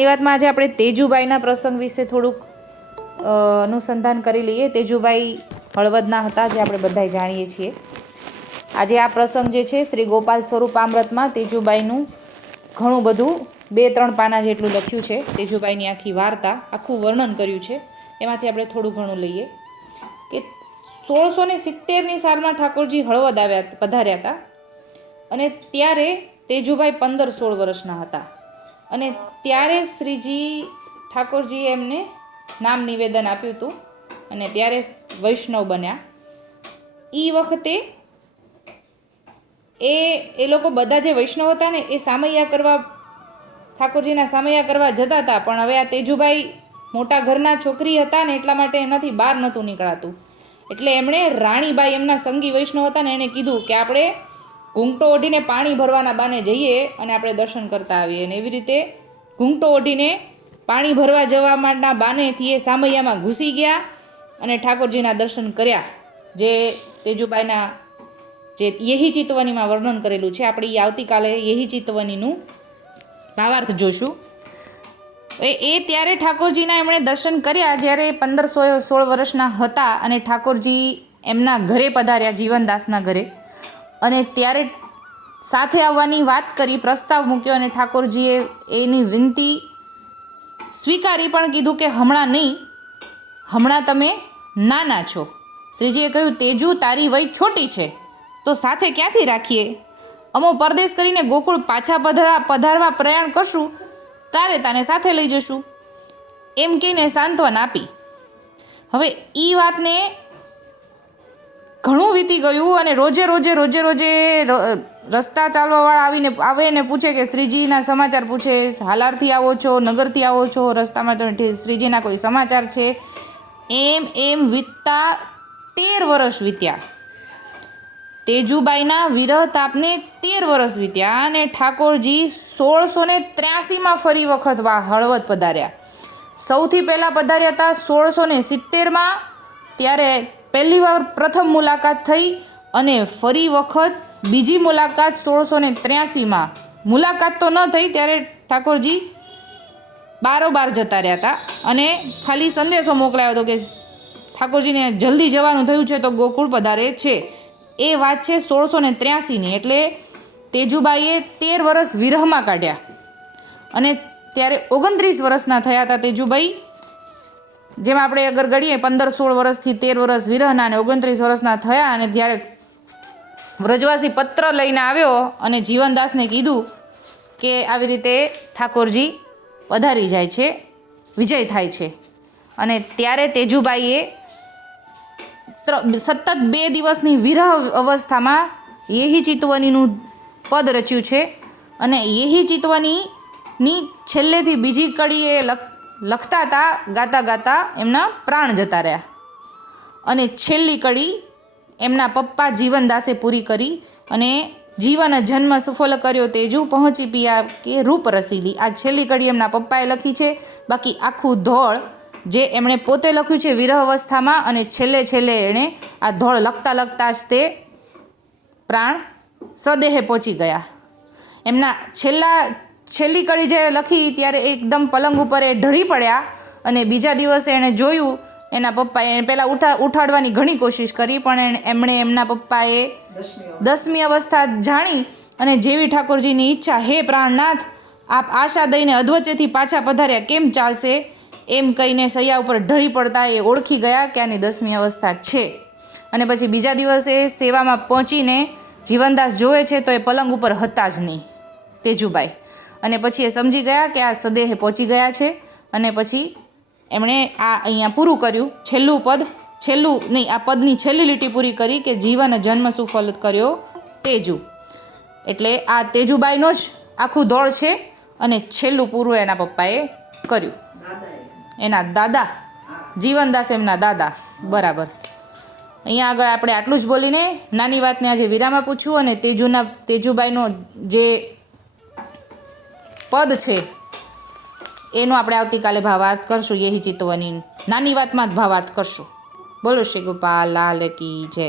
એ વાતમાં આજે આપણે તેજુબાઈના પ્રસંગ વિશે થોડુંક અનુસંધાન કરી લઈએ. તેજુબાઈ હળવદના હતા, જે આપણે બધા જાણીએ છીએ. આજે આ પ્રસંગ જે છે શ્રી ગોપાલ સ્વરૂપામૃતમાં તેજુબાઈનું ઘણું બધું 2-3 પાના જેટલું લખ્યું છે. તેજુબાઈની આખી વાર્તા, આખું વર્ણન કર્યું છે. એમાંથી આપણે થોડું ઘણું લઈએ કે 1670ની સાલમાં ઠાકોરજી હળવદ પધાર્યા હતા અને ત્યારે તેજુબાઈ 15-16 વર્ષના હતા. અને ત્યારે શ્રીજી ઠાકોરજીએ એમને નામ નિવેદન આપ્યું હતું અને ત્યારે વૈષ્ણવ બન્યા. એ વખતે એ લોકો બધા જે વૈષ્ણવ હતા ને એ સામૈયા કરવા, ઠાકોરજીના સામૈયા કરવા જતા હતા. પણ હવે આ તેજુબાઈ મોટા ઘરના છોકરી હતા ને એટલા માટે એનાથી બહાર નહોતું નીકળાતું. એટલે એમણે રાણીબાઈ, એમના સંગી વૈષ્ણવ હતા ને, એને કીધું કે આપણે ઘૂંઘટો ઓઢીને પાણી ભરવાના બાને જઈએ અને આપણે દર્શન કરતા આવીએ. અને એવી રીતે ઘૂંઘટો ઓઢીને પાણી ભરવા જવાના બાનેથી એ સામૈયામાં ઘૂસી ગયા અને ઠાકોરજીના દર્શન કર્યા, જે તેજુબાઈના જે યેહી ચિતવનીમાં વર્ણન કરેલું છે. આપણે આવતીકાલે યેહી ચિતવનીનું ભાવાર્થ જોશું. એ ત્યારે ઠાકોરજીના એમણે દર્શન કર્યા જ્યારે 15-16 વર્ષના હતા અને ઠાકોરજી એમના ઘરે પધાર્યા, જીવનદાસના ઘરે. અને ત્યારે સાથે આવવાની વાત કરી, પ્રસ્તાવ મૂક્યો અને ઠાકોરજીએ એની વિનંતી સ્વીકારી, પણ કીધું કે હમણાં નહીં, હમણાં તમે નાના છો. શ્રીજીએ કહ્યું, તેજુ તારી વય છોટી છે તો સાથે ક્યાંથી રાખીએ? અમો પરદેશ કરીને ગોકુળ પાછા પધારવા પ્રયાણ કરશું તારે તાને સાથે લઈ જશું, એમ કહીને સાંત્વના આપી. હવે એ વાતને ઘણું વીતી ગયું અને રોજે રસ્તા ચાલવાવાળા આવે ને પૂછે કે શ્રીજીના સમાચાર પૂછે, હાલારથી આવો છો, નગરથી આવો છો, રસ્તામાં તો શ્રીજીના કોઈ સમાચાર છે? એમ વીતતા 13 વર્ષ વીત્યા. તેજુબાઈના વિરહ તાપને 13 વર્ષ વીત્યા અને ઠાકોરજી 1683માં ફરી વખત હળવદ પધાર્યા. સૌથી પહેલાં પધાર્યા હતા 1670માં, ત્યારે પહેલી વાર પ્રથમ મુલાકાત થઈ અને ફરી વખત બીજી મુલાકાત 1683માં. મુલાકાત તો ન થઈ, ત્યારે ઠાકોરજી બારોબાર જતા રહ્યા હતા અને ખાલી સંદેશો મોકલાયો હતો કે ઠાકોરજીને જલ્દી જવાનું થયું છે તો ગોકુળ પધારે છે. એ વાત છે 1683ની. એટલે તેજુબાઈએ 13 વર્ષ વિરહમાં કાઢ્યા અને ત્યારે 29 વર્ષના થયા હતા તેજુબાઈ. જેમ આપણે અગર ગણીએ 15-16 વર્ષથી 13 વર્ષ વિરહના અને 29 વર્ષના થયા. અને જ્યારે વ્રજવાસી પત્ર લઈને આવ્યો અને જીવનદાસને કીધું કે આવી રીતે ઠાકોરજી પધારી જાય છે, વિજય થાય છે. અને ત્યારે તેજુબાઈએ સતત 2 દિવસની વિરહ અવસ્થામાં યેહી ચિતવનીનું પદ રચ્યું છે. અને યેહી ચિતવનીની છેલ્લેથી બીજી કડી એ લખતા હતા, ગાતા ગાતા એમના પ્રાણ જતા રહ્યા. અને છેલ્લી કડી એમના પપ્પા જીવનદાસે પૂરી કરી અને જીવન જન્મ સફળ કર્યો તેજુ પહોંચી પિયા કે રૂપ રસીલી. આ છેલ્લી કડી એમના પપ્પાએ લખી છે. બાકી આખું ધોળ જે એમણે પોતે લખ્યું છે વિરહ અવસ્થામાં, અને છેલ્લે એણે આ ધોળ લખતા જ તે પ્રાણ સદેહે પહોંચી ગયા. એમના છેલ્લી કડી જ્યારે લખી ત્યારે એકદમ પલંગ ઉપર એ ઢળી પડ્યા અને બીજા દિવસે એણે જોયું એના પપ્પાએ. એને પહેલાં ઉઠાડવાની ઘણી કોશિશ કરી, પણ એમના પપ્પાએ 10મી અવસ્થા જાણી અને જેવી ઠાકોરજીની ઈચ્છા, હે પ્રાણનાથ, આપ આશા દઈને અધવચ્ચેથી પાછા પધાર્યા, કેમ ચાલશે? એમ કહીને સૈયા ઉપર ઢળી પડતા એ ઓળખી ગયા કે આની 10મી અવસ્થા છે. અને પછી બીજા દિવસે સેવામાં પહોંચીને જીવનદાસ જોવે છે તો એ પલંગ ઉપર હતા જ નહીં તેજુબાઈ. અને પછી એ સમજી ગયા કે આ સદેહે પહોંચી ગયા છે. અને પછી એમણે આ અહીંયા પૂરું કર્યું. આ પદની છેલ્લી લીટી પૂરી કરી કે જીવન જન્મ સુફલ કર્યો તેજુ. એટલે આ તેજુબાઈનો જ આખું દોડ છે અને છેલ્લું પૂરું એના પપ્પાએ કર્યું. એના દાદા જીવનદાસ, એમના દાદા. બરાબર. અહીંયા આગળ આપણે આટલું જ બોલીને નાની વાતને આજે વિરામ આપું છું. અને તેજુબાઈનો જે પદ છે એનો આપણે આવતીકાલે ભાવાર્થ કરશું. યેહી ચિતવની નાની વાતમાં જ ભાવાર્થ કરશું. બોલો શ્રી ગોપાલ લાલ કી જય.